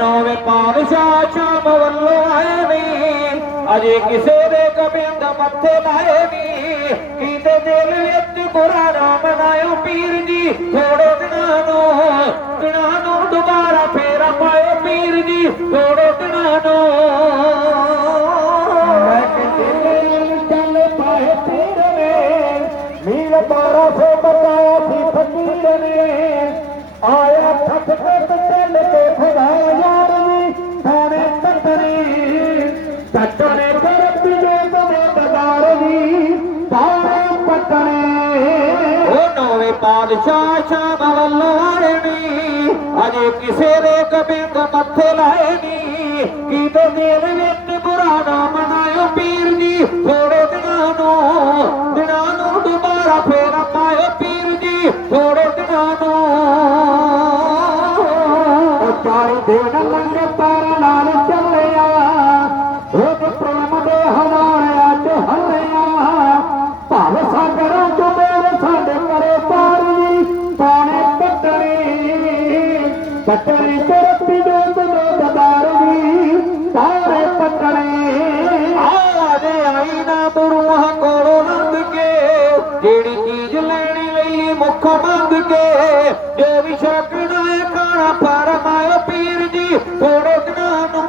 ਨੌਵੇਂ ਪਾਤਸ਼ਾਹ ਸ਼ਾਮ ਵੱਲੋਂ ਆਏ ਨੀ। ਅਜੇ ਕਿਸੇ ਦੇ ਕਬਿੰਦ ਮੱਥੇ ਲਾਏ ਨੀ। ਕੀਤੇ ਦਿਲ ਵਿੱਚ ਬੁਰਾ ਨਾ ਮਨਾਇਓ ਪੀਰ ਜੀ। ਥੋੜੇ ਦਿਨਾਂ ਨੂੰ ਦਿਨਾਂ ਨੂੰ ਦੁਬਾਰਾ ਫੇਰ ਪਾਇਓ ਪੀਰ ਜੀ। ਥੋੜੇ ਦਿਨਾਂ ਨੂੰ ਮੈਂ ਕਿਤੇ ਚੱਲ ਪਾਏ ਪੀਰ ਨੇ। ਮੀਲ ਬਾਰਾਂ ਸੌ ਬਤਾਇਆ ਸੀ ਫਕੀਰ ਨੇ। ਆਇਆ ਠੱਠ ਠੱਠ ਉਹ ਨੌਵੇਂ ਪਾਤਸ਼ਾਹ ਸ਼ਾਮ ਅਜੇ ਕਿਸੇ ਦੇ ਕਬਿੰਦ ਮੱਥੇ ਲਾਏ ਨੀ ਕੀਤੇ ਦਿਲ ਵਿੱਚ ਬੁਰਾ ਨਾ ਮਨਾਇਓ ਪੀਰ ਜੀ। ਥੋੜੇ ਦਿਨਾਂ ਨੂੰ ਦਿਨਾਂ ਨੂੰ ਦੁਬਾਰਾ ਫੇਰ ਪਾਇਓ ਪੀਰ ਜੀ। ਥੋੜੇ ਦਿਨਾਂ ਉਹ ਨੂੰ ਦਿਨ ਲੰਗੇ ਪੱਟਣੀ ਕਰਤੀ ਜੋ ਤਨੇ ਦਦਾਰੀ ਪਾਣੇ ਪੱਟਣੀ ਆਵਾਜ਼ ਆਈ ਨਾ ਬੁਰੂਹਾਂ ਕੋਲੋਂ ਲੰਘ ਕੇ ਜਿਹੜੀ ਚੀਜ਼ ਲੈਣੀ ਲਈ ਮੁੱਖ ਮੰਗ ਕੇ ਜੋ ਵੀ ਛਕਣਾ ਹੈ ਖਾਣਾ ਫਰਮਾਇਓ ਪੀਰ ਜੀ ਥੋੜੇ ਦਿਨਾਂ ਨੂੰ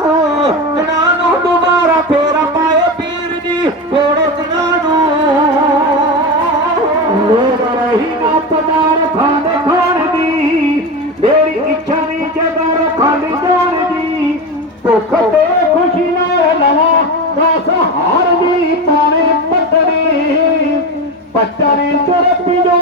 ਦਿਨਾਂ ਨੂੰ ਦੁਬਾਰਾ ਫੇਰ ਪਾਇਓ ਪੀਰ ਜੀ ਥੋੜੇ ਦਿਨਾਂ ਨੂੰ। ਲੋਕ ਰਹੀ ਨਾ ਪਦਾਰ ख़ुशी में नवां सारी पाणी पटड़ी पटड़ी चुपी जो